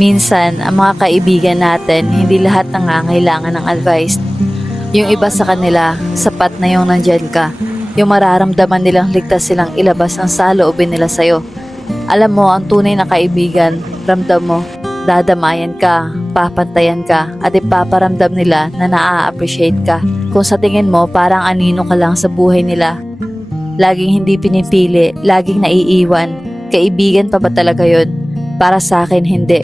Minsan, ang mga kaibigan natin, hindi lahat nangangailangan ng advice. Yung iba sa kanila, sapat na yung nandyan ka. Yung mararamdaman nilang ligtas silang ilabas ang saloobin nila sa'yo. Alam mo, ang tunay na kaibigan, ramdam mo, dadamayan ka, papantayan ka, at ipaparamdam nila na naa-appreciate ka. Kung sa tingin mo, parang anino ka lang sa buhay nila. Laging hindi pinipili, laging naiiwan. Kaibigan pa ba talaga yun? Para sa akin, hindi.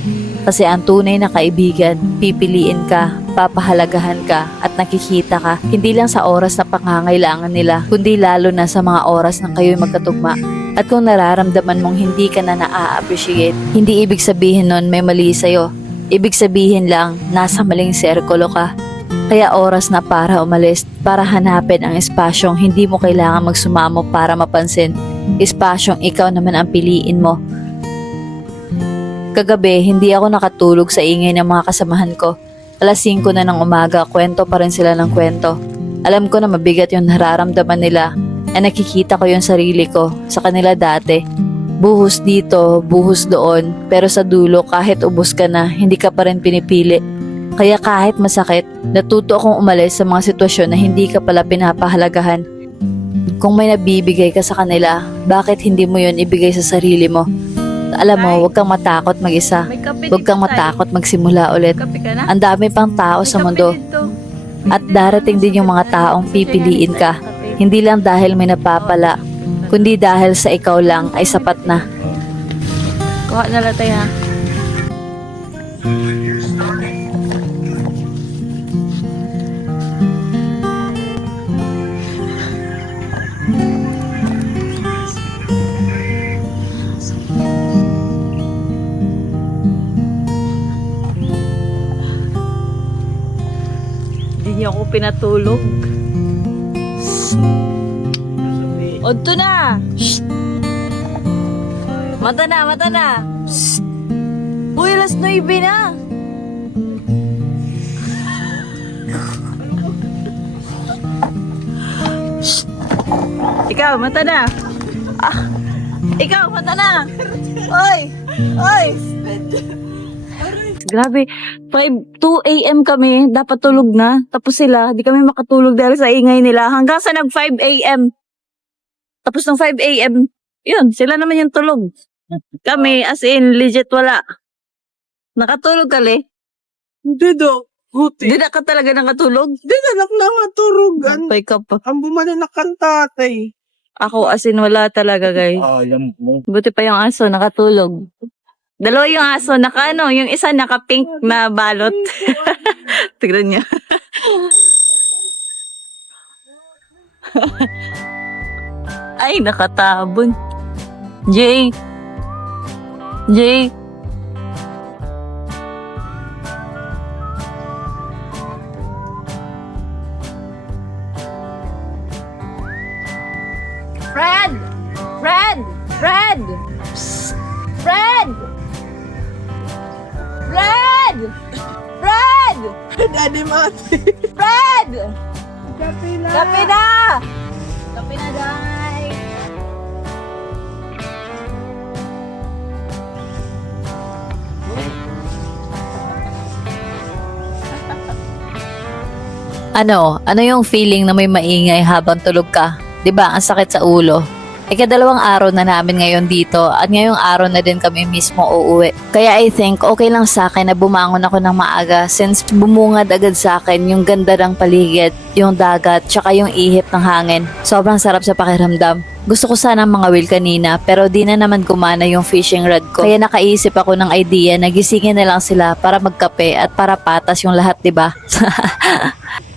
Kasi ang tunay na kaibigan, pipiliin ka, papahalagahan ka, at nakikita ka, hindi lang sa oras na pangangailangan nila, kundi lalo na sa mga oras na kayo'y magkatugma. At kung nararamdaman mong hindi ka na naa-appreciate, hindi ibig sabihin nun may mali sa'yo. Ibig sabihin lang, nasa maling serkulo ka. Kaya oras na para umalis, para hanapin ang espasyong hindi mo kailangan magsumamo para mapansin. Espasyong ikaw naman ang piliin mo. Kagabi, hindi ako nakatulog sa ingay ng mga kasamahan ko. Alas 5 na ng umaga, kwento pa rin sila ng kwento. Alam ko na mabigat yung nararamdaman nila. Ay nakikita ko yung sarili ko sa kanila dati. Buhos dito, buhos doon, pero sa dulo kahit ubos ka na, hindi ka pa rin pinipili. Kaya kahit masakit, natuto akong umalis sa mga sitwasyon na hindi ka pala pinapahalagahan. Kung may nabibigay ka sa kanila, bakit hindi mo yun ibigay sa sarili mo? Alam mo, huwag kang matakot mag-isa. Huwag kang matakot magsimula ulit. Ang dami pang tao sa mundo. At darating din yung mga taong pipiliin ka. Hindi lang dahil may napapala, kundi dahil sa ikaw lang ay sapat na. Kuha na lang tayo ha. Hindi niyo ako pinatulog. Odto na! Shh! Mata na, mata na! Shh! Uy, alas 9 na! Shh! Ikaw, mata na! Ah! Ikaw, mata na! Oy! Oy! Grabe, 2 a.m. kami, dapat tulog na. Tapos sila, di kami makatulog dahil sa ingay nila. Hanggang sa nag 5 a.m. Tapos ng 5 a.m., yun, sila naman yung tulog. Kami, as in, legit wala. Nakatulog ka, Le? Hindi daw. Buti. Di na ka talaga nakatulog? Hindi na nakaturugan. Pay ka pa. Ang bumali na kantatay. Ako, as in, wala talaga, guys. Alam mo. Buti pa yung aso, nakatulog. Dalawa yung aso, yung isa naka-pink na balot. Tignan niya. Ay, nakatabon. Jay. Jay. Fred! Fred! Fred! Psst! Fred! Fred! Fred! Daddy Mati. Fred! Kapi na. Kape na! Kape na, guys! Ano yung feeling na may maingay habang tulog ka? 'Di ba? Ang sakit sa ulo. Ikadalawang araw na namin ngayon dito at ngayong araw na din kami mismo uuwi. Kaya I think okay lang sa akin na bumangon ako ng maaga since bumungad agad sa akin yung ganda ng paligid, yung dagat, tsaka yung ihip ng hangin. Sobrang sarap sa pakiramdam. Gusto ko sana mangawil kanina pero di na naman gumana yung fishing rod ko. Kaya nakaisip ako ng idea na gisingin na lang sila para magkape at para patas yung lahat, diba?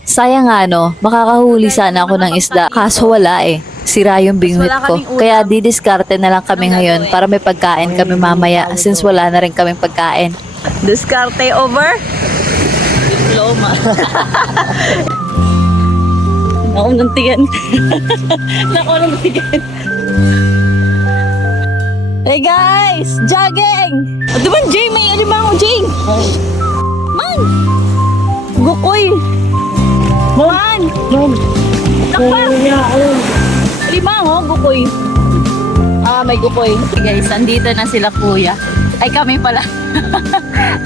Sayang nga makakahuli sana ako ng isda kaso wala eh. Sira yung bingwit ko. Kaya didiskarte na lang kami ngayon para may pagkain kami mamaya since wala na rin kaming pagkain. Diskarte over? Diploma. Nakununtigan. Nakununtigan. Hey guys! Jogging! O diba Jay? May alimango Jay! Man! Gukoy! Man! Nakpa! Alimango, gukoy. Ah, may gukoy. Okay guys, andito na sila kuya. Ay, kami pala.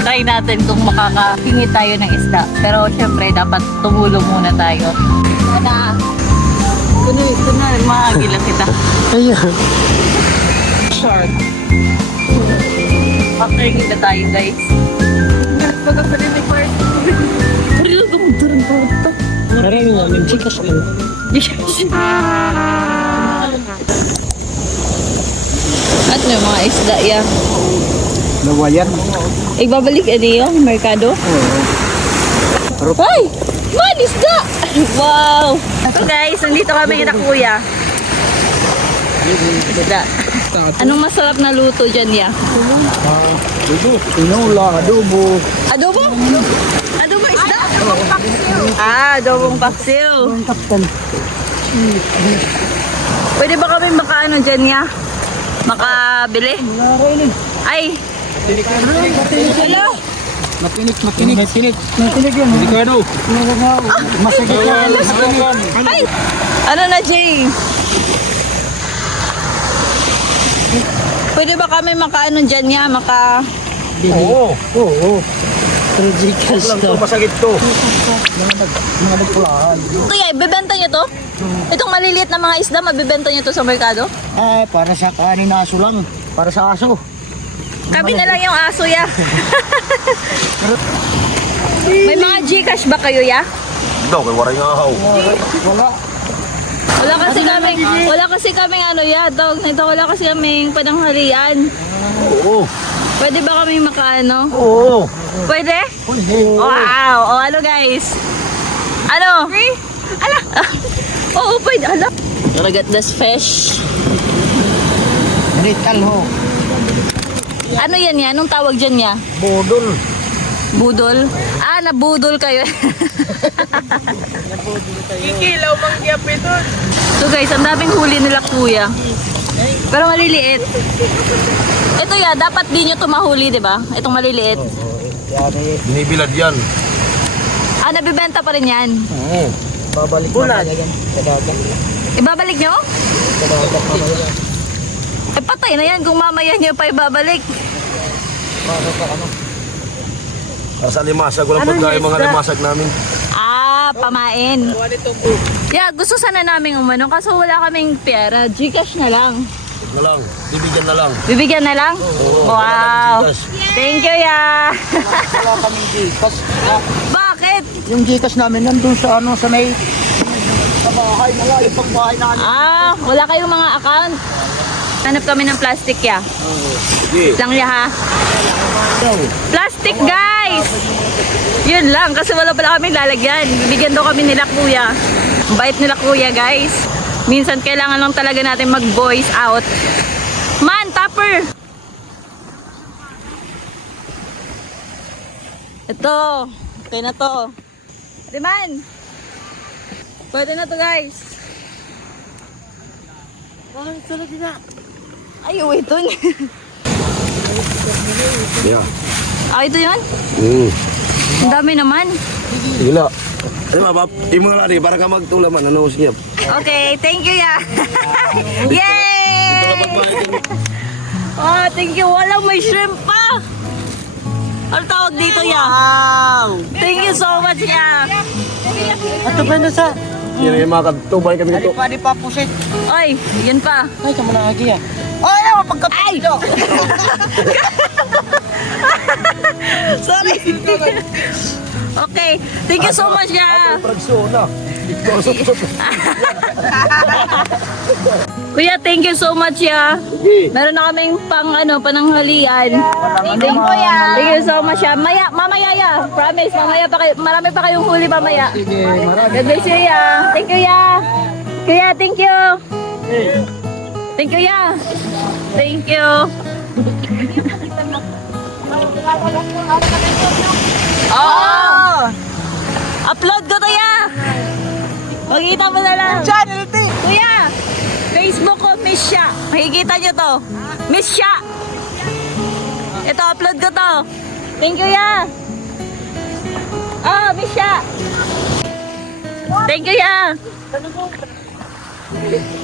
Try natin kung makakahingi tayo ng isda. Pero syempre, dapat tumulong muna tayo. Sana. Kunwari, maagila kita. Ayan. Shark. Pakiringin na tayo, guys. Marami nga, yung chikas mo. At may mga isda yan. Nawayan. Igbabalik yung merkado? Oo. Ay! Man, isda! Wow! So guys, nandito kami kina kuya. Isda. Anong masarap na luto dyan, ya? Adobo. Tinola, adobo. Adobo? Adobo isda? Adobong paksiw. Ah, adobong paksiw. Ang kaptan. Pwede ba kami makaano dyan, ya? Makabili? Ay! Hello? Makinig. Makinig yun. Delikado. Masakit yan. Ay! Ano na, Jay? Pwede ba kami makaano dyan, ya? Oo. Pero Gcash to. Masakit to. Mga nagpulaan. Kaya, ibebenta nyo to? Itong maliliit na mga isda, mabibenta nyo to sa merkado? Ay, para sa kanin na aso lang. Para sa aso. Kami na lang yung aso, ya. May mga Gcash ba kayo, ya? Daw, kay waray nga ako. Wala. Wala kasi kaming ano, ya. Tawag nito, wala kasi kaming pananghalian. Oo. Pwede ba kami makaano? Oo. Pwede? Wow! O ano, guys? Ano? Ala! Oo, pwede. Ala! Look at this fish. Rital ho. Ano yan ya? Anong tawag dyan ya? Bodol. Budol? Ah, nabudol kayo. Kikilaw mang giyapi doon. So guys, ang daming huli nila kuya. Pero maliliit. Ito ya, dapat di nyo tumahuli, di ba? Itong maliliit. Binibilad yan. Ah, nabibenta pa rin yan. Oo. Babalik na yan. Kadagat. Ibabalik nyo? Kadagat pa yan. Eh, patay na yan kung mamaya nyo pa ibabalik. Para sa limasag, walang pagkain mga limasag namin. Ah, pamain. Yeah, gusto sana namin umano kaso wala kaming pera. Gcash na lang. Na lang. Bibigyan na lang. Bibigyan na lang? Oo. Wow. Gcash. Thank you, ya. Wala kaming Gcash. Bakit? Yung Gcash namin nandun sa ano, sa may sa bahay na lang. Yung pangbahay namin. Ah, wala kayong mga account. Hanap kami ng plastic, ya. Sige. Lang ya, ha? Plastic, guys! Yun lang, kasi wala pala kami lalagyan. Bibigyan daw kami nila kuya. Ang bait nila kuya, guys. Minsan kailangan lang talaga natin mag-voice out. Man, topper! Ito. Okay na to. Man! Pwede na to, guys. Ay, wait dun. Yeah. Ah, ito yun? Ang dami naman. Gila. Ano ba, Pap? Imo na lang para ka magtulaman. Ano siya? Okay, thank you, ya. Yay! Oh, thank you. Walang may shrimp pa. Ano tawag dito, ya? Wow! Thank you so much, ya. Ato ba na sa? Yan yung mga katubay kami dito. Di pa pusit. Oy, yun pa. Ay, kamo na lagi ah. Ay, naman pagkapit nyo. Sorry. Okay, thank you so much, ya. Pragsona. Kuya, thank you so much, ya. Meron na kaming pananghalian. Thank you, kuya. Thank you so much, ya. Mamaya, ya. Promise, mamaya pa kayo, marami pa kayong huli mamaya. Sige, marami. God bless you, ya. Thank you, ya. Kuya, thank you. Thank you, ya. Thank you. Oh! Upload ko to, ya. Makikita mo na lang. Channel T. Kuya, Facebook ko, Miss Sha. Makikita nyo to. Miss Sha. Ito, upload ko to. Thank you, ya. Oh, Miss Sha. Thank you, ya.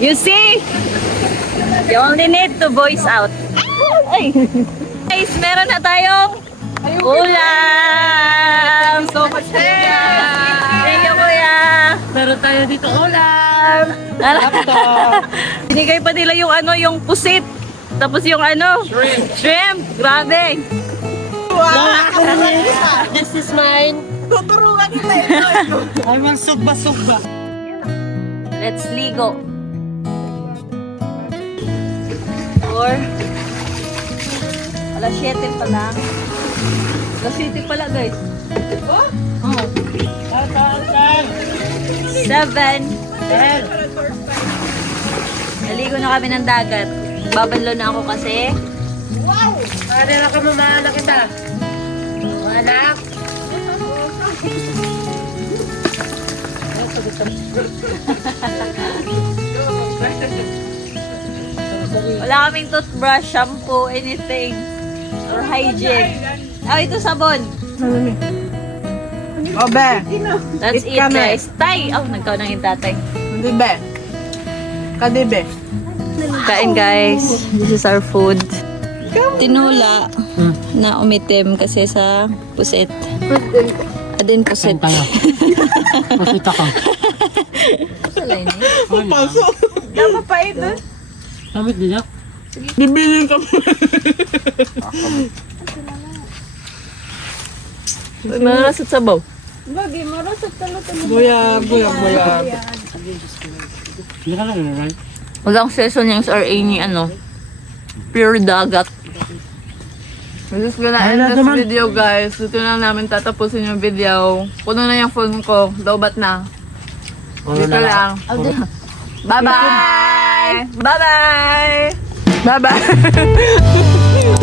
You see? You only need to voice out. Ay. Guys, meron na tayong ulam! So much, Kuya! Thank you, Kuya! Meron tayo dito ulam. Binigay pa nila yung yung pusit. Tapos yung shrimp. Grabe! This is mine. Tuturuan kita ito. I want sugba-sugba. Let's ligo. Or alas 7 pa lang. Alas 7 pala, guys. Oh. 7. Naligo na kami ng dagat. Babanlo na ako kasi. Ano na ka mamana kita? Anak. Wala kaming toothbrush, shampoo, anything. Or hygiene. Ito sabon. Obe. Let's eat, Kami. guys. Tay! Oh, nagkaw ng tatay. Hindi be. Kadibe. Kain, guys. This is our food. Tinula na umitim kasi sa puset. Adin puset. Masita ka. Salay na Pasok. Dapat pa ito. Sabit niya. Bibili ka. Marasat sabaw. Buyag. Hindi ka lang right? Walang season yung SRA ni pure dagat. This is gonna end this video, guys. Dito na namin tatapusin yung video. Puno na yung phone ko. Lobat na. Dito lang. Bye-bye! Bye-bye! Bye-bye.